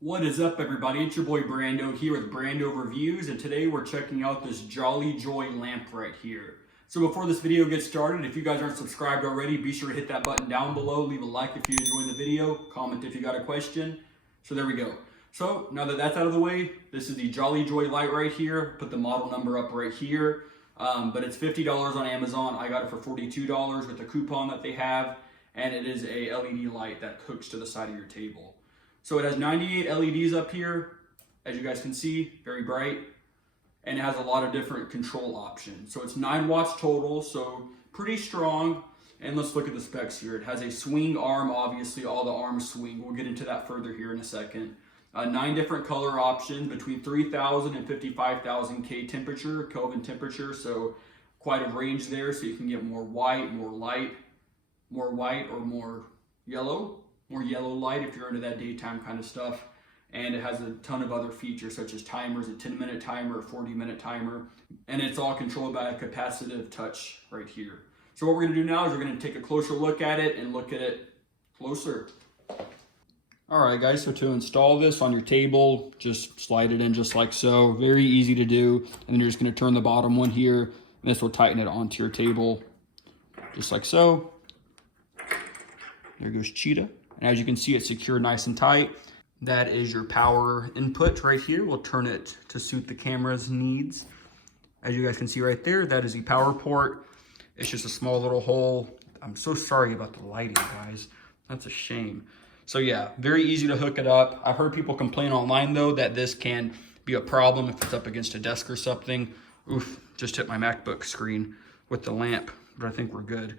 What is up, everybody? It's your boy Brando here with Brando Reviews, and today we're checking out this Jolly Joy lamp right here. So before this video gets started, if you guys aren't subscribed already, be sure to hit that button down below, leave a like if you enjoyed the video, comment if you got a question. So there we go. So now that that's out of the way, this is the Jolly Joy light right here. Put the model number up right here. But it's $50 on Amazon. I got it for $42 with the coupon that they have, and it is a LED light that hooks to the side of your table. So it has 98 LEDs up here, as you guys can see, very bright, and it has a lot of different control options. So it's 9 watts total, so pretty strong. And let's look at the specs here. It has a swing arm, obviously all the arms swing. We'll get into that further here in a second. 9 different color options between 3,000 and 55,000 Kelvin temperature, so quite a range there. So you can get more white, more light, more white, or more yellow light if you're into that daytime kind of stuff. And it has a ton of other features such as timers, a 10-minute timer, a 40-minute timer, and it's all controlled by a capacitive touch right here. So what we're going to do now is we're going to take a closer look at it and look at it closer. All right, guys, so to install this on your table, just slide it in just like so. Very easy to do. And then you're just going to turn the bottom one here, and this will tighten it onto your table just like so. There goes Cheetah. And as you can see, it's secured nice and tight. That is your power input right here. We'll turn it to suit the camera's needs. As you guys can see right there, that is the power port. It's just a small little hole. I'm so sorry about the lighting, guys. That's a shame. So yeah, very easy to hook it up. I've heard people complain online though that this can be a problem if it's up against a desk or something. Oof, just hit my MacBook screen with the lamp, but I think we're good.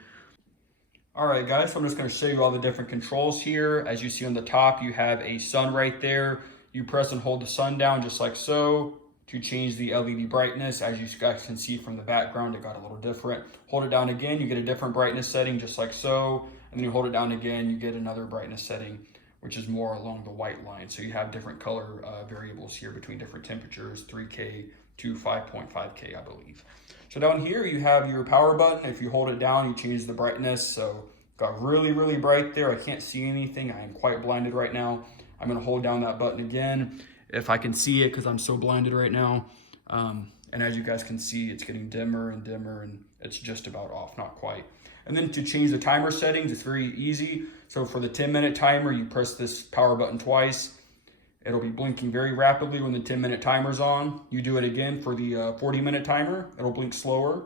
All right, guys, so I'm just going to show you all the different controls here. As you see on the top, you have a sun right there. You press and hold the sun down just like so to change the LED brightness. As you guys can see from the background, it got a little different. Hold it down again, you get a different brightness setting just like so. And then you hold it down again, you get another brightness setting, which is more along the white line. So you have different color variables here between different temperatures, 3K to 5.5K, I believe. So down here you have your power button. If you hold it down, you change the brightness. So got really, really bright there. I can't see anything. I am quite blinded right now. I'm gonna hold down that button again if I can see it because I'm so blinded right now. And as you guys can see, it's getting dimmer and dimmer and it's just about off, not quite. And then to change the timer settings, it's very easy. So for the 10-minute timer, you press this power button twice. It'll be blinking very rapidly when the 10-minute timer's on. You do it again for the 40-minute timer. It'll blink slower.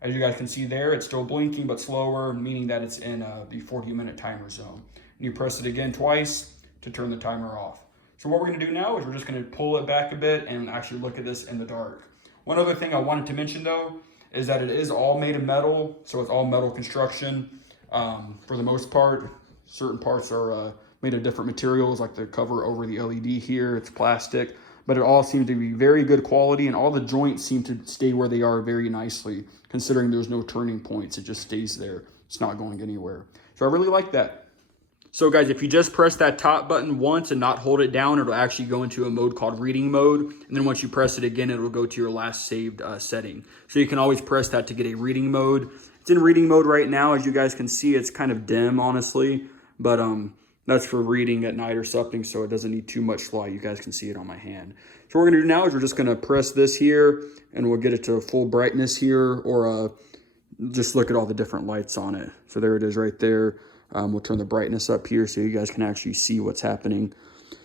As you guys can see there, it's still blinking but slower, meaning that it's in the 40-minute timer zone. And you press it again twice to turn the timer off. So what we're gonna do now is we're just gonna pull it back a bit and actually look at this in the dark. One other thing I wanted to mention though, is that it is all made of metal. So it's all metal construction for the most part. Certain parts are made of different materials, like the cover over the LED here, it's plastic, but it all seems to be very good quality and all the joints seem to stay where they are very nicely, considering there's no turning points, it just stays there. It's not going anywhere. So I really like that. So guys, if you just press that top button once and not hold it down, it'll actually go into a mode called reading mode. And then once you press it again, it'll go to your last saved setting. So you can always press that to get a reading mode. It's in reading mode right now. As you guys can see, it's kind of dim, honestly, but that's for reading at night or something, so it doesn't need too much light. You guys can see it on my hand. So what we're gonna do now is we're just gonna press this here and we'll get it to full brightness here, or just look at all the different lights on it. So there it is right there. We'll turn the brightness up here so you guys can actually see what's happening.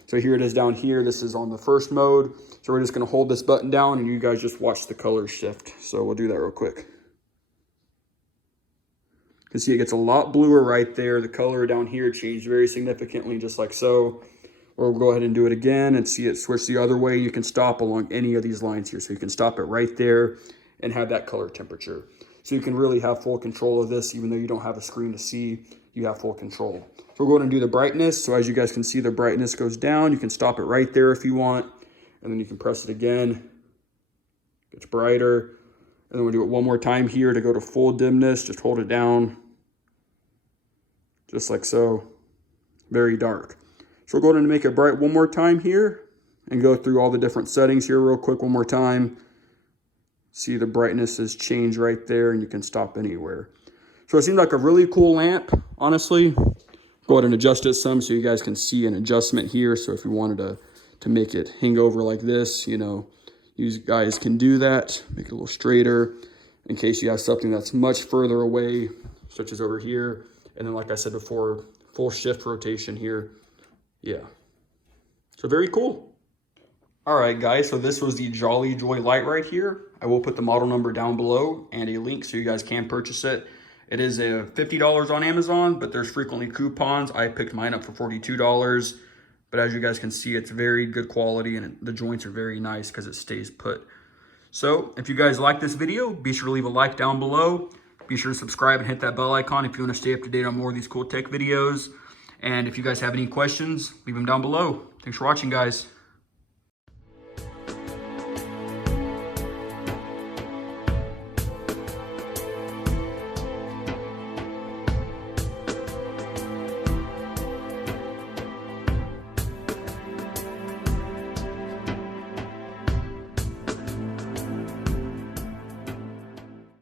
So here it is down here. This is on the first mode. So we're just gonna hold this button down and you guys just watch the color shift. So we'll do that real quick. You can see it gets a lot bluer right there. The color down here changed very significantly, just like so. Or we'll go ahead and do it again and see it switch the other way. You can stop along any of these lines here. So you can stop it right there and have that color temperature. So you can really have full control of this, even though you don't have a screen to see, you have full control. So we're going to do the brightness. So as you guys can see, the brightness goes down. You can stop it right there if you want. And then you can press it again. It gets brighter. And then we'll do it one more time here to go to full dimness. Just hold it down. Just like so. Very dark. So we're going to make it bright one more time here and go through all the different settings here real quick one more time. See the brightness has changed right there and you can stop anywhere. So it seemed like a really cool lamp, honestly. go ahead and adjust it some so you guys can see an adjustment here. So if you wanted to make it hang over like this, you know, you guys can do that. Make it a little straighter in case you have something that's much further away, such as over here. And then like I said before, full shift rotation here. Yeah. So very cool. All right, guys, so this was the Jolly Joy Light right here. I will put the model number down below and a link so you guys can purchase it. It is a $50 on Amazon, but there's frequently coupons. I picked mine up for $42. But as you guys can see, it's very good quality and the joints are very nice because it stays put. So if you guys like this video, be sure to leave a like down below. Be sure to subscribe and hit that bell icon if you want to stay up to date on more of these cool tech videos. And if you guys have any questions, leave them down below. Thanks for watching, guys.